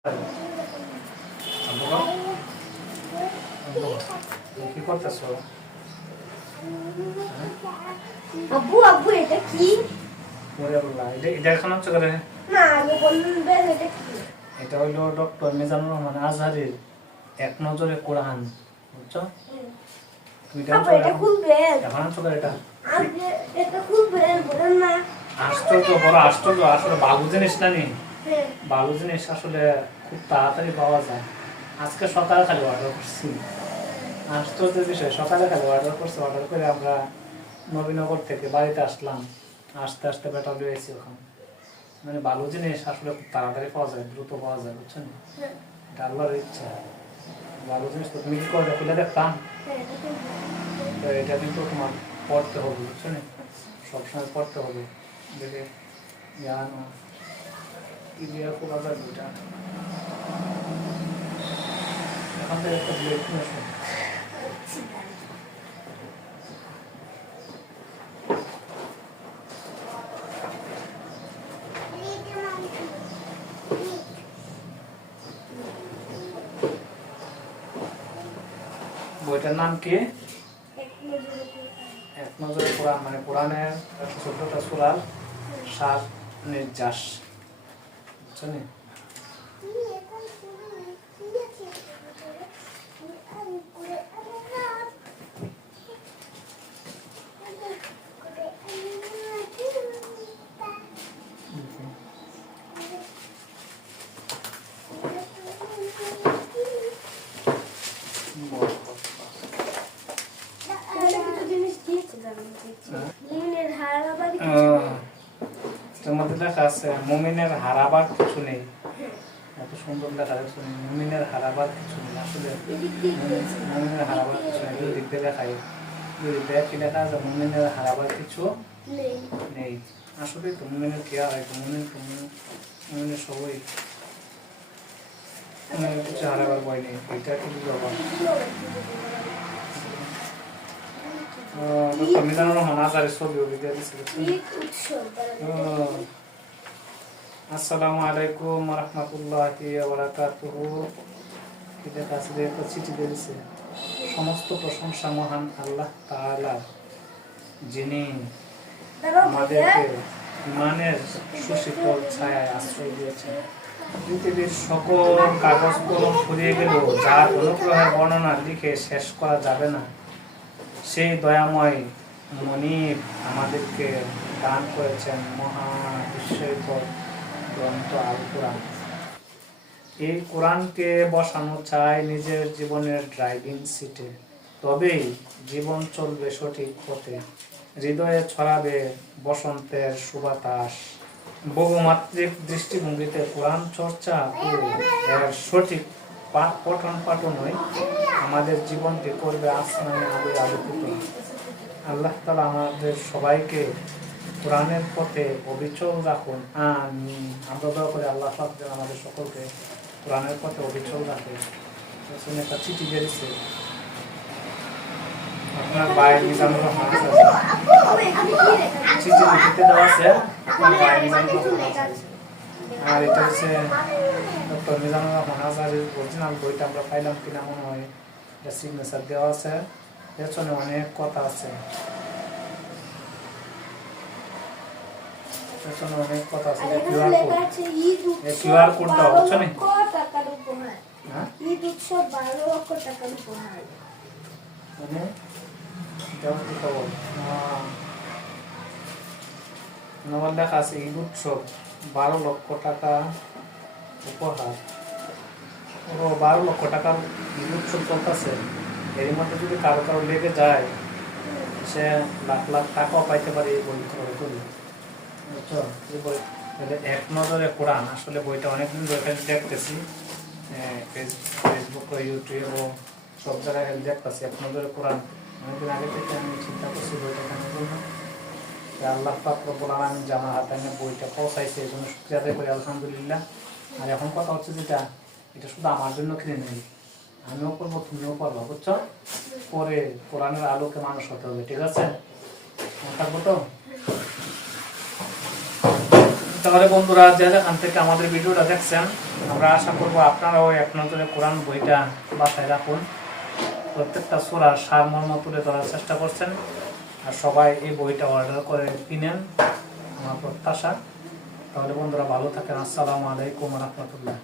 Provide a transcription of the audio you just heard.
কি করতেছো? আব্বু আব্বু এটা কি? ওরে আল্লাহ, এটা এখন হচ্ছে করে না আগে বলবেন এটা কি? এটা হইলো ডক্টর মিজানুর রহমান আজহারের এক নজরে কোরআন, বুঝছো? তুমি আব্বু এটা খুলবেন? এখন হচ্ছে করে এটা আগে এটা খুলবেন বলেন না। আশ্চর্য, বড় আশ্চর্য। আসলে ভালো জিনিস না নি, হ্যাঁ ভালো জিনিস আসলে খুব তাড়াতাড়ি পাওয়া যায়। আজকে সকালে খালি অর্ডার করছি। আশ্চর্যের বিষয়, সকালে খালি অর্ডার করছি। অর্ডার করে আমরা নবীনগর থেকে বাড়িতে আসলাম। আস্তে আস্তে বেটা লুয়েছি ওখানে। মানে ভালো জিনিস আসলে খুব তাড়াতাড়ি পাওয়া যায়, দ্রুত পাওয়া যায়, বুঝছেন? এটা আল্লাহর ইচ্ছা। ভালো জিনিস তো তুমি কি করে খুলে দেখতাম? তো এটা কিন্তু তোমার পড়তে হবে, বুঝছো না? সবসময় পড়তে হবে। দেখে জানো কি দিয়ে খোলা যায় দুটা। এখান থেকে একটা ব্লেড নিয়ে আসো। বইটার নাম কি? এক নজরে কোরআন, মানে কোরআনের ১১৪টা সূরার সার নির্যাস, বুঝছো নি? তোমাদের লেখা আছে মুমিনের হারাবার কিছু নেই। এত সুন্দর লেখা আছে, মুমিনের হারাবার কিছু নেই। আসলে মুমিনের হারাবার কিছু নেই। যদি দেখতে লেখাই, যদি দেখি লেখা আছে মুমিনের হারাবার কিছু নেই। আসলে তো মুমিনের কি আর হয়? মুমিনের সবই, কিছু হারাবার ভয় নেই। এটা কি বুঝাবো? মিজানুর রহমান আজহারের ছবি দিয়ে দিচ্ছিল। আসসালামু আলাইকুম ওয়া রাহমাতুল্লাহি ওয়া বারাকাতুহু। এটা কাছে একটা চিঠি দিয়েছে। সমস্ত প্রশংসা মহান আল্লাহ তাআলার, যিনি আমাদেরকে ইমানের সুশীতল ছায়ায় আশ্রয় দিয়েছেন। পৃথিবীর সকল কাগজ কলম ফুরিয়ে গেলেও যার অনুগ্রহের বর্ণনা লিখে শেষ করা যাবে না, সেই দয়াময় মনিব আমাদেরকে দান করেছেন মহান বিস্ময়কর গ্রন্থ আল কোরআন। এই কোরআনকে বসানো চাই নিজের জীবনের ড্রাইভিং সিটে, তবেই জীবন চলবে সঠিক পথে। হৃদয়ে ছড়াবে বসন্তের সুবাতাস। বহুমাত্রিক দৃষ্টিভঙ্গিতে কোরআন চর্চা ও এর সঠিক পঠন পাঠনই আমাদের জীবনকে করবে আসমানে আলোয় আলোকিত। আল্লাহ তাআলা আমাদের সবাইকে কোরআনের পথে অবিচল রাখুন, আমিন। আমরা দোয়া করে আল্লাহ পাক যেন আমাদের সকলকে কোরআনের পথে অবিচল রাখে। একটা চিঠি বেরিয়েছে আপনার ভাই মিজানুর রহমান চিঠি লিখতে দেওয়া আছে। আপনার ভাই মিজানুর রহমান, আর এটা হচ্ছে ডক্টর মিজানুর রহমান আজহারের অরিজিনাল বইটা আমরা পাইলাম কিনা মনে হয়। এটা সিগনেচার দেওয়া আছে, পেছনে অনেক কথা আছে, পেছনে অনেক কথা আছে। কিউআর কোডটা বুঝছো না? হ্যাঁ ঈদ উৎসব 12 লক্ষ টাকার উপহার। মানে যেমন কি খবর আমার লেখা আছে ঈদ উৎসব 12 লক্ষ টাকা উপহার। ও 12 লক্ষ টাকার ঈদ উৎসব চলতেছে। এর মধ্যে যদি কারো কারো লেগে যায়, সে লাখ লাখ টাকাও পাইতে পারে এই বই করে করি, বুঝছো? এই বই এক নজরে কোরআন, আসলে বইটা অনেকদিন ধরে দেখতেছি, ফেসবুক ও ইউটিউব ও সব জায়গায় দেখতেছি এক নজরে কোরআন। অনেকদিন আগে থেকে আমি চিন্তা করছি বইটা কেনার জন্য। আল্লাহ পাক রব্বুল আলামিন যে আমার হাতে বইটা পৌঁছাইছে, এই জন্য শুকরিয়া আদায় করি, আলহামদুলিল্লাহ। আর এখন কথা হচ্ছে যেটা, এটা শুধু আমার জন্য কিনে নেই, আমিও করবো, তুমিও করবো, বুঝছো? পরে কোরআনের আলোকে মানুষ হতে হবে, ঠিক আছে? থাকবো তো। তাহলে বন্ধুরা, যে যেখান থেকে আমাদের ভিডিওটা দেখছেন, আমরা আশা করব আপনারাও এক নজরে কোরআন বইটা বাসায় রাখুন, প্রত্যেকটা সূরার সারমর্ম তুলে ধরার চেষ্টা করছেন, আর সবাই এই বইটা অর্ডার করে কিনেন আমার প্রত্যাশা। তাহলে বন্ধুরা ভালো থাকেন। আসসালামু আলাইকুম রহমতুল্লাহ।